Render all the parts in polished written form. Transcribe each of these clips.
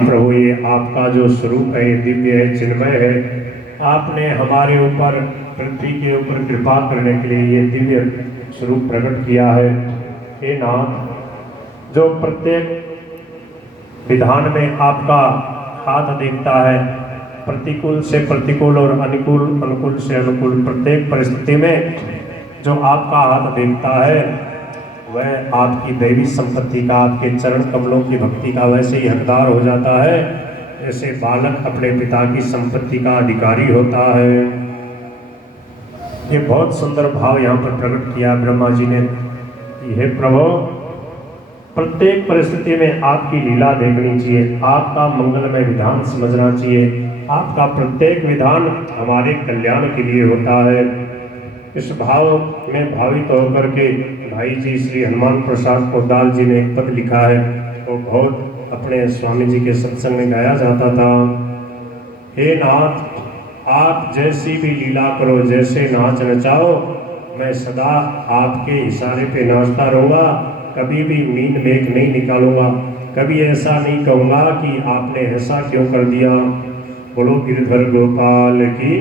प्रभु ये आपका जो स्वरूप है दिव्य है, चिन्मय है। आपने हमारे ऊपर, पृथ्वी के ऊपर कृपा करने के लिए ये दिव्य स्वरूप प्रकट किया है। हे नाथ, जो प्रत्येक विधान में आपका हाथ देखता है, प्रतिकूल से प्रतिकूल और अनुकूल से अनुकूल प्रत्येक परिस्थिति में जो आपका हाथ देखता है, वह आपकी दैवी संपत्ति का, आपके चरण कमलों की भक्ति का वैसे ही हकदार हो जाता है जैसे बालक अपने पिता की संपत्ति का अधिकारी होता है। ये बहुत सुंदर भाव यहाँ पर प्रकट किया ब्रह्मा जी ने। हे प्रभु, प्रत्येक परिस्थिति में आपकी लीला देखनी चाहिए, आपका मंगलमय विधान समझना चाहिए। आपका प्रत्येक विधान हमारे कल्याण के लिए होता है। इस भाव में भावित होकर के भाई जी श्री हनुमान प्रसाद पोदार जी ने एक पद लिखा है, वो बहुत अपने स्वामी जी के सत्संग में गाया जाता था। हे नाथ, आप जैसी भी लीला करो, जैसे नाच नचाओ, मैं सदा आपके इशारे पे नाचता रहूँगा, कभी भी मीन मेघ नहीं निकालूंगा, कभी ऐसा नहीं कहूँगा कि आपने ऐसा क्यों कर दिया। बोलो गिरधर गोपाल की।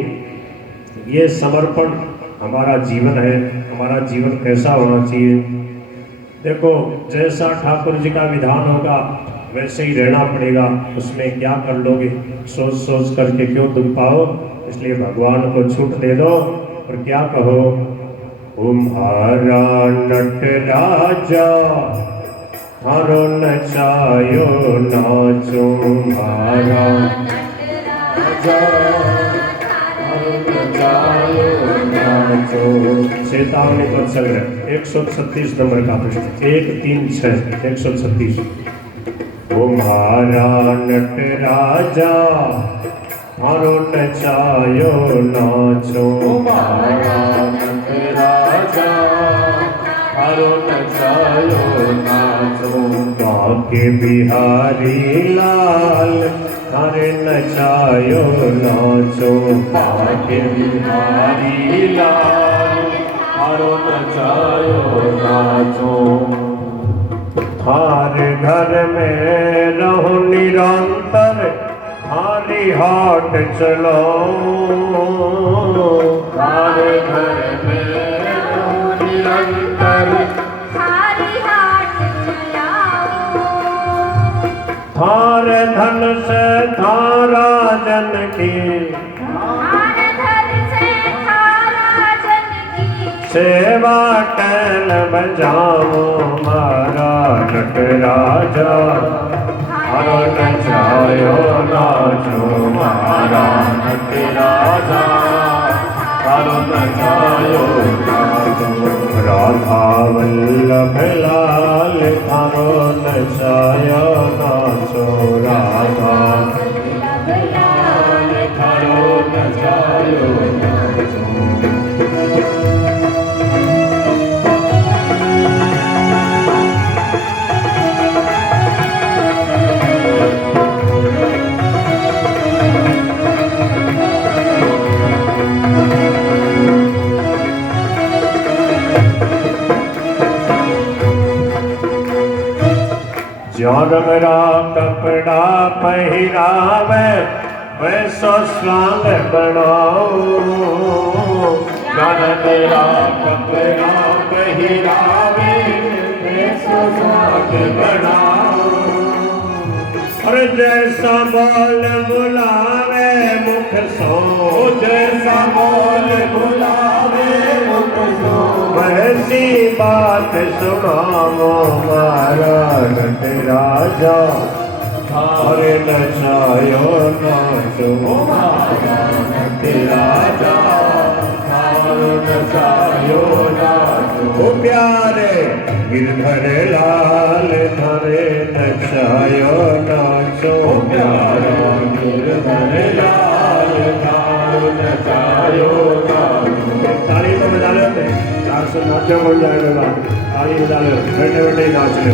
ये समर्पण हमारा जीवन है। हमारा जीवन कैसा होना चाहिए? देखो, जैसा ठाकुर जी का विधान होगा वैसे ही रहना पड़ेगा। उसमें क्या कर लोगे? सोच सोच करके क्यों तुम पाओ? इसलिए भगवान को छूट दे दो और क्या कहो? तुम्हारा नटराजा थारो नचायो नाचो, तुम्हारा चेतावनी पर चल रहे 136 नंबर का प्रश्न, 136 136। तुम्हारा नटराजा थारो नचायो नाचो, तुम्हारा नटराजा थारो नचायो नाचो, बाके बिहारी लाल थारे नचायो नाचो, बाके बिहारी लाल थारो नचायो नाचो। थारे घर में रहो निरंतर, थारी हाट चलो, थारे घर में रहो निरंतर, थारी हाट चलाओ। थारे धन से थारा जन की, थारे धन से थारा जन की, सेवा टैल बजाओ, मारा नटराजा थारो नचायो नाचो, मारा नटराजा थारो नचायो नाचो। राधा वल्लभ लाल थारो नचायो नाचो, राधा वल्लभ लाल थारो नचायो नाचो। ज्यों रंगरा कपड़ा पहिरावे वैसो स्वांग बनाओ, ज्यों रंगरा कपड़ा पहिरावे वैसो स्वांग बनाओ। और जैसा बोल बुलावे मुख सो, जैसा बोल बुलावे मुख सो, वैसी बात सुनाओ, मारा नटराजा थारे नचायो नाचो, मारा नटराजा थारो नचायो नाचो। ओ प्यारे गिरधर लाल थारे नचायो नाचो, प्यारा गिरधर लाल थारो नचायो नाचो। ताली तो बजा लो, 400 नाचो बन जाएगा। ताली बजा लो, बैठे बैठे नाच लो।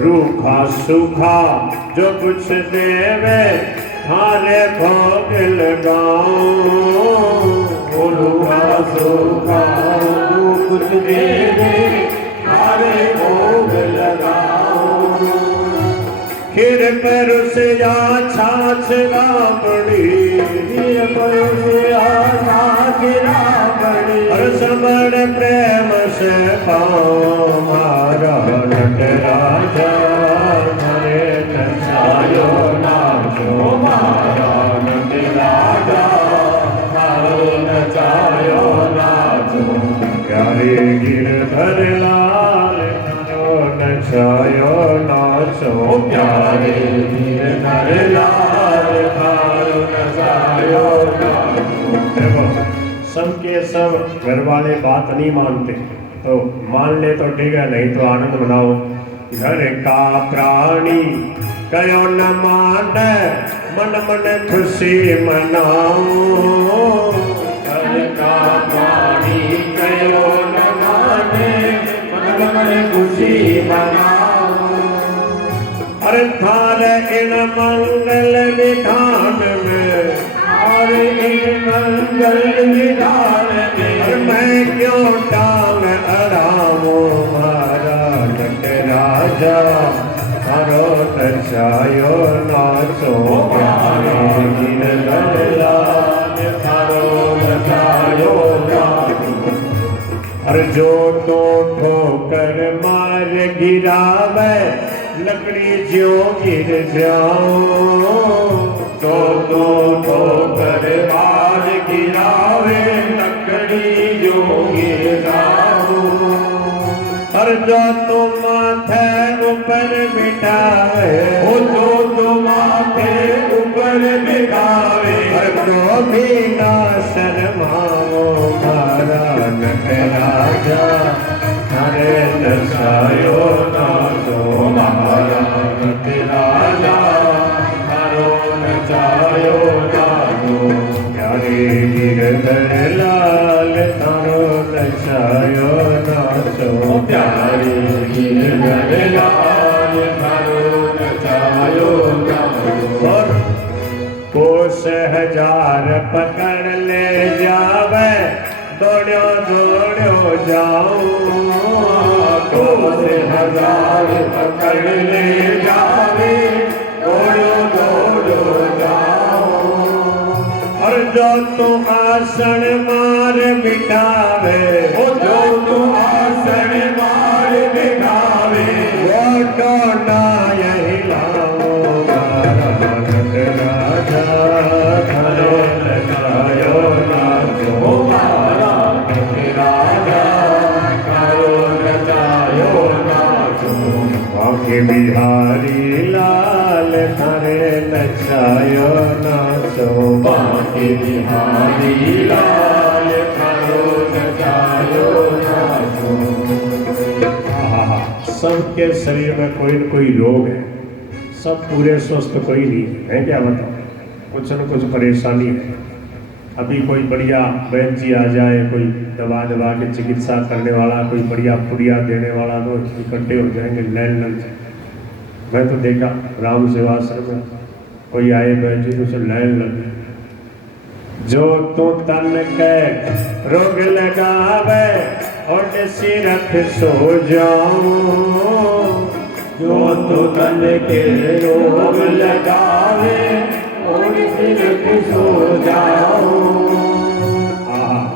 रूखा रूखा सूखा जो कुछ देवे थारे भोग लगाऊं। रूखा सूखा जो कुछ देवे थारे भोग लगाऊं। खीर परोसिया छाछ राबड़ी, खीर परोसिया छाछ राबड़ी। हर समण प्रेम से पाओ मारा नटराजा। हरे नचायो नाचो मारा नटराजा। हरे नचायो नाचो। प्यारे गिरधर लाल थारो नचायो नाचो। प्यारे गिरधर लाल थारो नचायो नाचो। देखो सबके सब घर वाले बात नहीं मानते, तो मान ले तो ठीक है, नहीं तो आनंद मनाओ। घर का प्राणी कयो न माने मन मन खुशी मनाओ। घर का प्राणी कयो न माने मन मन खुशी मनाओ। अरे थारे इन मंगल विधान में, अरे इन मंगल विधान में मैं क्यों टांग अड़ाऊं मारा नटराजा। हरो नचायो नाचो प्यारे गिरधर लाल थारो नचायो नाचो। अरे जो तो ठोकर मार गिरावे लकड़ी जो गिर जाओ। तो ठोकर मार गिरावे लकड़ी जो गिर जाओ। हर जो तो माथे ऊपर बिठावे, जो माथे ऊपर बिठावे। हर तो भी ना शर्माओ मारा नटराजा। हरे नचायो नाचो मारा नटराजा। थारो नचायो नाचो। प्यारे गिरधर लाल थारो नचायो नाचो। प्यारे गिरधर लाल थारो नचायो नाचो। और कोस हजार पकड़ ले जावे दौड़ो दौड़ो जाओ। कोस हजार पकड़ ले जावे दौड़ो दौड़ो जाओ। और जो तुम आसन मार बिठावे, जो तुम आसन मार बिठावे। वो डोना यही लाओ मारा नटराजा। थारो नचायो नाचो मारा नटराजा। थारो नचायो नाचो। बांके बिहारी लाल थारे नचायो नाचो। बांके बिहारी लाल थारो नचायो नाचो। सबके शरीर में कोई न कोई रोग है, सब पूरे स्वस्थ कोई नहीं है क्या बताओ? कुछ न कुछ परेशानी है। अभी कोई बढ़िया वैद्य जी आ जाए, कोई दवा दवा के चिकित्सा करने वाला, कोई बढ़िया पुड़िया देने वाला, तो इकट्ठे हो जाएंगे, लाइन लग जाए। मैं तो देखा राम सेवाश्रम में कोई आए वैद्य जी, उसे लाइन लग गई। जो तो तन के रोग लगावे और सिरथ सो जाऊं। जो तो तन के रोग लगावे और सिर सो जाओ।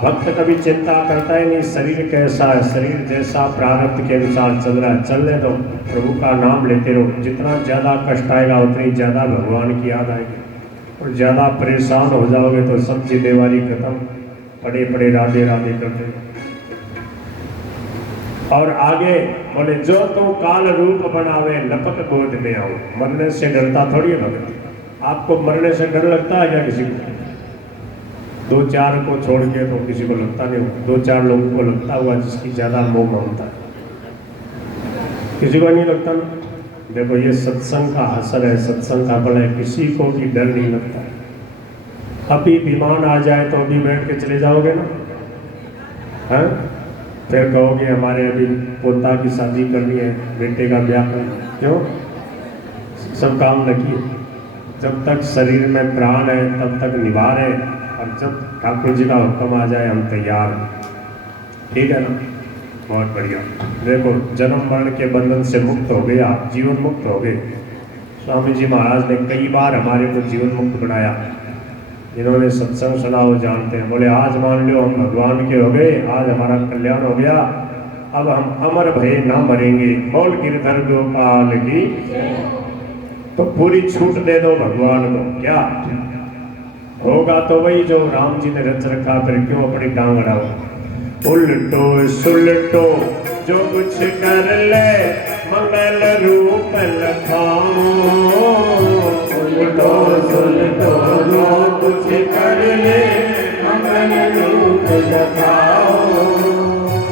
भक्त कभी चिंता करता ही नहीं शरीर कैसा है, शरीर जैसा प्रारब्ध के अनुसार चल रहा है, चलने दो, प्रभु का नाम लेते रहो। जितना ज़्यादा कष्ट आएगा उतनी ज़्यादा भगवान की याद आएगी, और ज़्यादा परेशान हो जाओगे तो सब जिम्मेवारी खत्म, पड़े पड़े राधे राधे करते। और आगे बोले जो तो काल रूप बनावे लपक गोद में आओ। मरने से डरता थोड़ी है भगत। आपको मरने से डर लगता है क्या किसी को? दो चार को छोड़ के तो किसी को लगता नहीं होगा। दो चार लोगों को लगता हुआ जिसकी ज़्यादा मोह ममता है, किसी को नहीं लगता ना। देखो ये सत्संग का असर है, सत्संग का बल है, किसी को भी डर नहीं लगता है। अभी विमान आ जाए तो अभी बैठ के चले जाओगे ना, हैं? फिर कहोगे हमारे अभी पोता की शादी करनी है, बेटे का ब्याह करना, क्यों? सब काम न किए। जब तक शरीर में प्राण है तब तक निभा रहे, और जब ठाकुर जी का हुक्म आ जाए हम तैयार हैं। ठीक है ना? बहुत बढ़िया। देखो, जन्म मरण के बंधन से मुक्त हो गया, जीवन मुक्त हो गए। स्वामी जी महाराज ने कई बार हमारे को जीवन मुक्त बनाया। जिन्होंने सत्संग सुना वो जानते हैं। बोले आज मान लो हम भगवान के हो गए, आज हमारा कल्याण हो गया, अब हम अमर भये ना मरेंगे। बोल गिरधर गोपाल की। तो पूरी छूट दे दो भगवान को। क्या होगा तो वही जो राम जी ने रच रखा, फिर क्यों अपनी टांग अड़ाओ। उल्टो सुलटो जो कुछ कर ले, मंगल रूप लखाओ। उल्टो सुलटो जो कुछ कर ले, मंगल रूप लखाओ।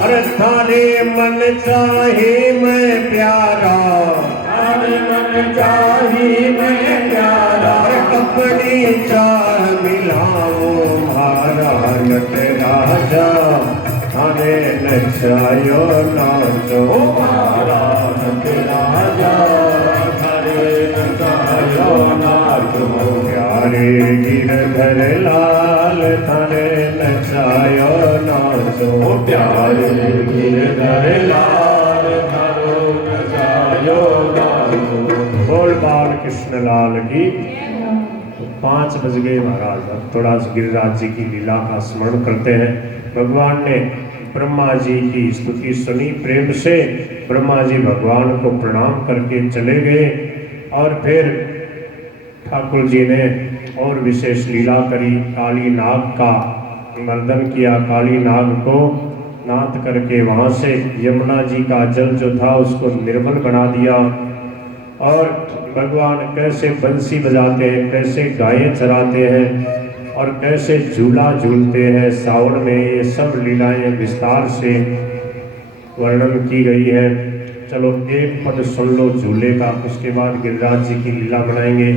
अरे थारे मन चाहे मैं प्यारा, थारे मन चाहे मैं प्यारा। अपनी चाह मिलाओ मारा नट राजा, थारे नचायो नाचो मारा नट राजा, थारे नचायो नाचो। प्यारे गिरधर लाल, थारे नचायो नाचो। प्यारे गिरधर लाल, थारो नचायो नाचो। बोल बाल कृष्ण लाल की। 5 बज गए महाराज। अब थोड़ा गिरिराज जी की लीला का स्मरण करते हैं। भगवान ने ब्रह्मा जी की स्तुति सुनी प्रेम से। ब्रह्मा जी भगवान को प्रणाम करके चले गए, और फिर ठाकुर जी ने और विशेष लीला करी। काली नाग का मर्दन किया। काली नाग को नाथ करके वहाँ से यमुना जी का जल जो था उसको निर्मल बना दिया। और भगवान कैसे बंसी बजाते हैं, कैसे गायें चराते हैं, और कैसे झूला झूलते हैं सावन में, ये सब लीलाएं विस्तार से वर्णन की गई है। चलो एक पद सुन लो झूले का, उसके बाद गिरिराज जी की लीला बनाएंगे।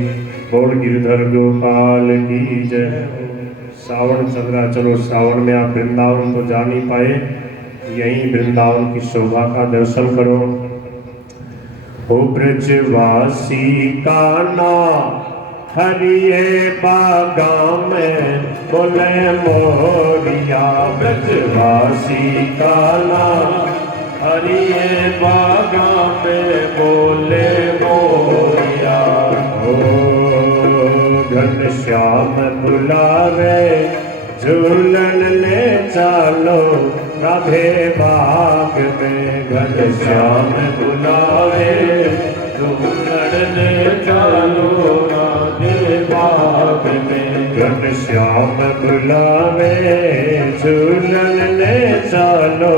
बोल गिरधर गोपाल की जय। सावन चल रहा, चलो सावन में आप वृंदावन तो जा नहीं पाए, यहीं वृंदावन की शोभा का दर्शन करो। ओ ब्रजवासी का नाम हरिये बागा में बोले मोरिया। ब्रजवासी का नाम हरिये बागा में बोले मोरिया। ओ घनश्याम बुलावे झूलन ले चालो राधे बाग में। घनश्याम बुलावे झूलन ले चालो राधे बाग में। घनश्याम बुलावे झूलन ले चालो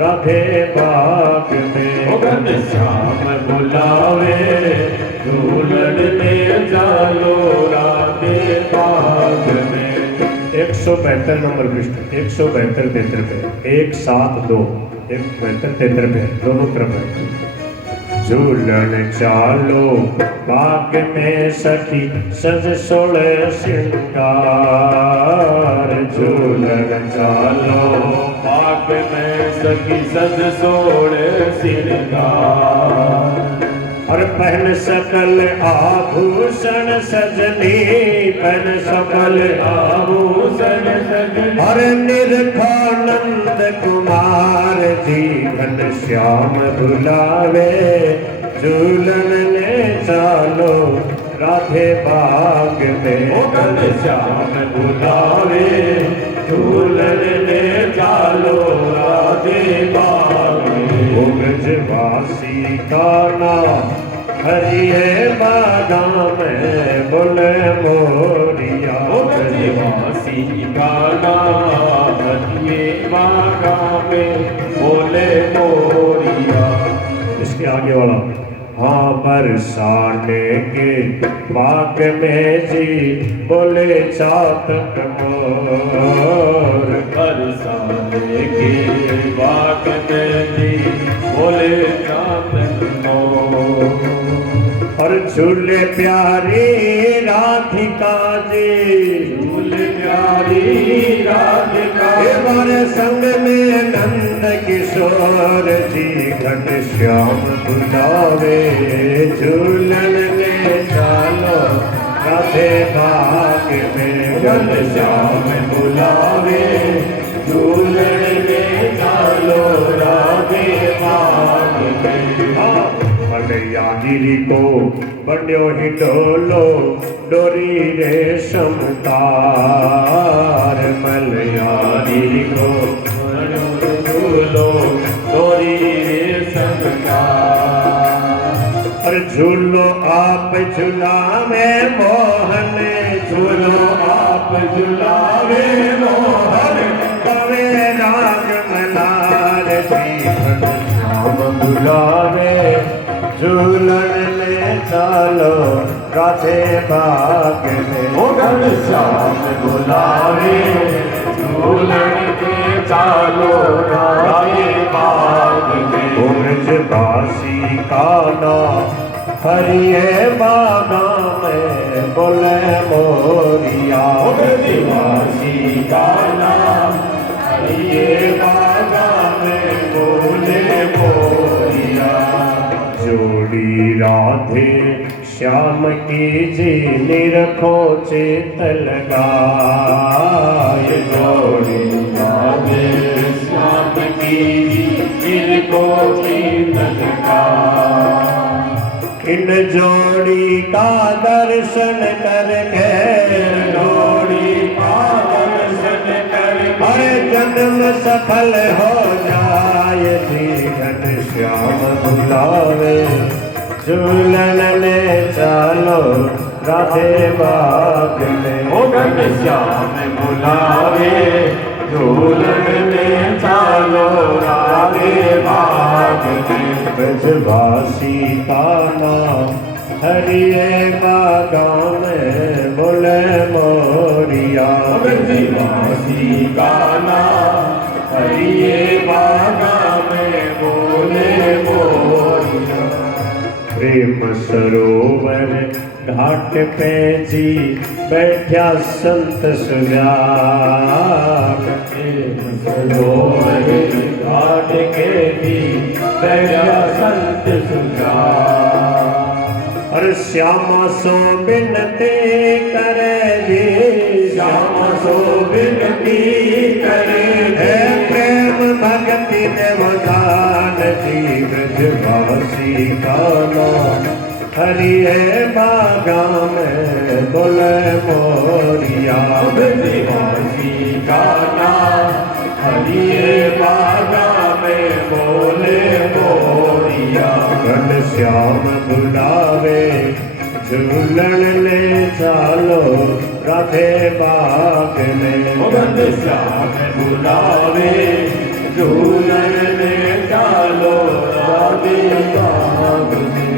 राधे बाग में। घनश्याम बुलावे झूलन ले चालो राधे बाग में। 172 नंबर पृष्ठ, 172 73 पे 172 172 73 पे दोनों तरफ है। झूलन चालो बाग में सखी सज सोले श्रृंगार। झूलन चालो बाग में सखी सज सोले श्रृंगार। और पहन सकल आभूषण सजनी, पहन सकल आभूषण सजनी। और निरखानंद कुमार जी घनश्याम बुलावे झूलन ले चालो राधे बाग में। घनश्याम बुलावे झूलन ले चालो राधे बाग में। ब्रजवासी का नाम हरिये बागा में बोले मोरिया। ब्रजवासी का नाम हरिये बागा में बोले मोरिया। इसके आगे वाला हाँ बरसाने के बाग में जी बोले चातक मोर। बरसाने के बाग में जी बोले चातक मोर। और झूले प्यारी राधिका जी, झूले प्यारी राधिका हमारे संग में नंद किशोर जी घनश्याम बुलावे झूलन ले राधे भाग में घनश्याम बुलावे झूलन में चालो राधे भाग में। मलयागिरी को बंड्यो ही डोलो डोरी रेशम तार मलयागिरी को झूलो डोरी रेशम तार। और झूलो आप झूलावे मोहन झूलो आप झूलावे मोहन कवे राग मलार जीवन श्याम बुलावे झूलन ले चालो राधे बाग में। घनश्याम बुलावे झूलन के चालो राधे बाग में। ब्रजवासी का नाम हरिये बागा में बोले मोरिया। ब्रजवासी का नाम हरिये बागा में बोले मोरिया। जोड़ी राधे श्याम की जी निरखो चित लगाए। जोड़ी राधे श्याम की इनको चित लगाए। इन जोड़ी का दर्शन करके जोड़ी का दर्शन करके हर जन्म सफल हो जाए। जीवन श्याम बुलावे झूलन ले चालो राधे बाग में। घनश्याम बुलावे झूलन में चालो राधे बाग में। ब्रजवासी का नाम हरिये बागा में बोले मोरिया। ब्रजवासी का नाम हरिये बागा में बोले मोरिया। प्रेम सरोवर घाट पे जी बैठा संत सुजान। सरोवर घाट के भी बैठा संत सुजान। और श्यामा सो बिनती करे जी श्याम सो विनती करे है प्रेम भक्ति देवदान जी। ब्रजवासी का नाम हरिये बागा में बोले मोरिया। ब्रजवासी का नाम हरिये बागा में बोले मोरिया। घनश्याम बुलावे झूलन ले चालो राधे बाग में। घनश्याम बुलावे झूलन में चालो राधे बाग में।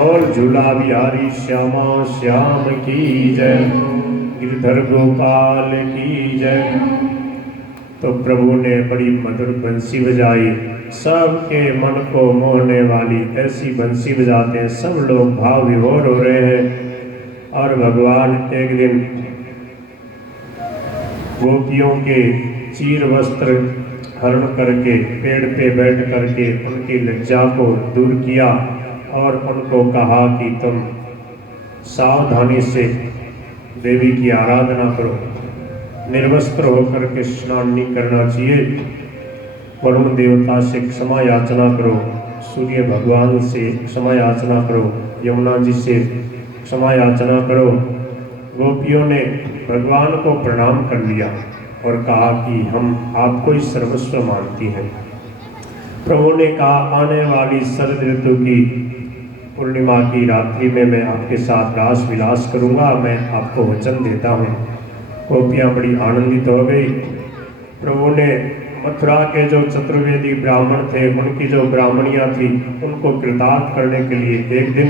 और झूला बिहारी श्यामा श्याम की जय। गिरधर गोपाल की जय। तो प्रभु ने बड़ी मधुर बंसी बजाई। सबके मन को मोहने वाली ऐसी बंसी बजाते हैं, सब लोग भाव विभोर हो रहे हैं। और भगवान एक दिन गोपियों के चीर वस्त्र हरण करके पेड़ पे बैठ करके उनकी लज्जा को दूर किया और उनको कहा कि तुम सावधानी से देवी की आराधना करो, निर्वस्त्र होकर के स्नान नहीं करना चाहिए, वरुण देवता से क्षमा याचना करो, सूर्य भगवान से क्षमा याचना करो, यमुना जी से क्षमा याचना करो। गोपियों ने भगवान को प्रणाम कर लिया और कहा कि हम आपको ही सर्वस्व मानती हैं। प्रभु ने कहा आने वाली शरद ऋतु की पूर्णिमा की रात्रि में मैं आपके साथ रास विलास करूंगा, मैं आपको वचन देता हूँ। गोपियाँ बड़ी आनंदित हो गई। प्रभु ने मथुरा के जो चतुर्वेदी ब्राह्मण थे, उनकी जो ब्राह्मणियाँ थी, उनको कृतार्थ करने के लिए एक दिन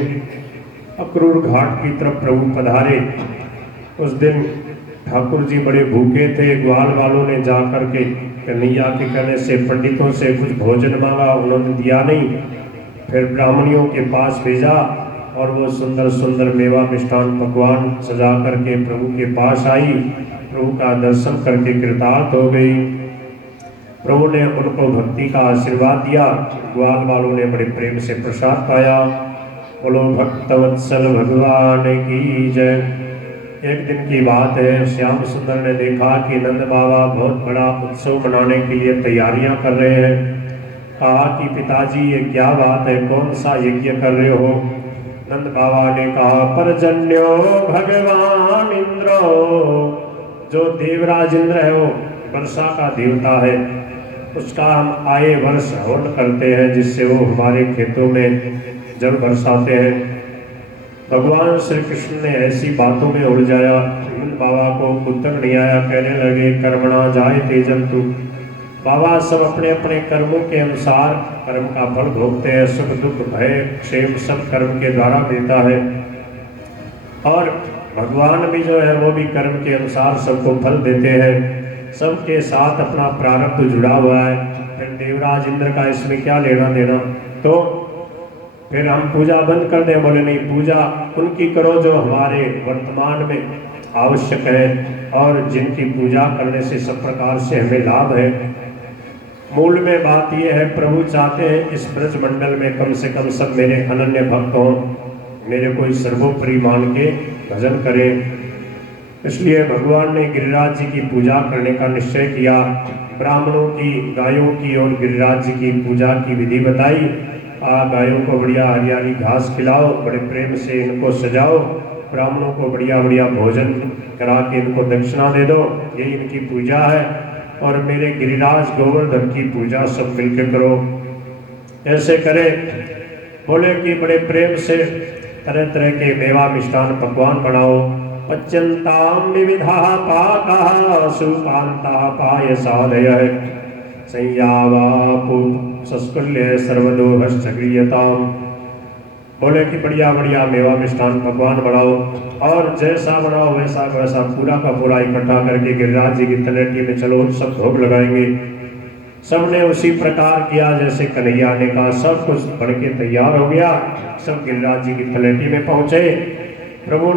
अक्रूर घाट की तरफ प्रभु पधारे। उस दिन ठाकुर जी बड़े भूखे थे। ग्वाल वालों ने जा कर के कन्हैया के कहने से पंडितों से कुछ भोजन मांगा, उन्होंने दिया नहीं। फिर ब्राह्मणियों के पास भेजा और वो सुंदर सुंदर मेवा मिष्ठान पकवान सजा करके प्रभु के पास आई। प्रभु का दर्शन करके कृतार्थ हो गई। प्रभु ने उनको भक्ति का आशीर्वाद दिया। ग्वाल वालों ने बड़े प्रेम से प्रसाद पाया। बोलो भक्तवत्सल भगवान की जय। एक दिन की बात है, श्याम सुंदर ने देखा कि नंद बाबा बहुत बड़ा उत्सव मनाने के लिए तैयारियां कर रहे हैं। कहा कि पिताजी ये क्या बात है, कौन सा यज्ञ कर रहे हो? नंद बाबा ने कहा, परजन्यो भगवान इंद्रो, जो देवराज इंद्र है वो वर्षा का देवता है, उसका हम आए वर्ष हवन करते हैं जिससे वो हमारे खेतों में जल बरसाते हैं। भगवान श्री कृष्ण ने ऐसी बातों में उलझाया, नंद बाबा को उत्तर नहीं आया। कहने लगे, कर्मणा जायते जन्तु। बाबा सब अपने अपने कर्मों के अनुसार कर्म का फल भोगते हैं। सुख दुख भय क्षेम सब कर्म के द्वारा मिलता है, और भगवान भी जो है वो भी कर्म के अनुसार सबको फल देते हैं। सबके साथ अपना प्रारब्ध जुड़ा हुआ है, फिर देवराज इंद्र का इसमें क्या लेना देना? तो फिर हम पूजा बंद कर दें? बोले नहीं, पूजा उनकी करो जो हमारे वर्तमान में आवश्यक है और जिनकी पूजा करने से सब प्रकार से हमें लाभ है। मूल में बात यह है, प्रभु चाहते हैं इस ब्रज मंडल में कम से कम सब मेरे अनन्य भक्त हों, मेरे को सर्वोपरि मान के भजन करें। इसलिए भगवान ने गिरिराज जी की पूजा करने का निश्चय किया। ब्राह्मणों की, गायों की और गिरिराज जी की पूजा की विधि बताई। गायों को बढ़िया हरियाली घास खिलाओ, बड़े प्रेम से इनको सजाओ, ब्राह्मणों को बढ़िया बढ़िया भोजन करा के इनको दक्षिणा दे दो, यही इनकी पूजा है। और मेरे गिरिराज गोवर्धन की पूजा सब मिलकर करो। ऐसे करे? बोले कि बड़े प्रेम से तरह तरह के मेवा मिष्ठान पकवान बनाओ। पच्यन्ताम विविधा पाका सुकांता पायसादय संयावापु सस्कुल्य सर्वदोहश्चक्रियताम। बोले कि बढ़िया बढ़िया मेवा मिष्ठान पकवान बनाओ, और जैसा बनाओ वैसा वैसा पूरा का पूरा इकट्ठा करके गिरिराज जी की तलेटी में चलो सब भोग लगाएंगे। सबने उसी प्रकार किया जैसे कन्हैया ने कहा। सब कुछ बढ़ के तैयार हो गया, सब गिरिराज जी की तलेटी में पहुंचे। प्रभु ने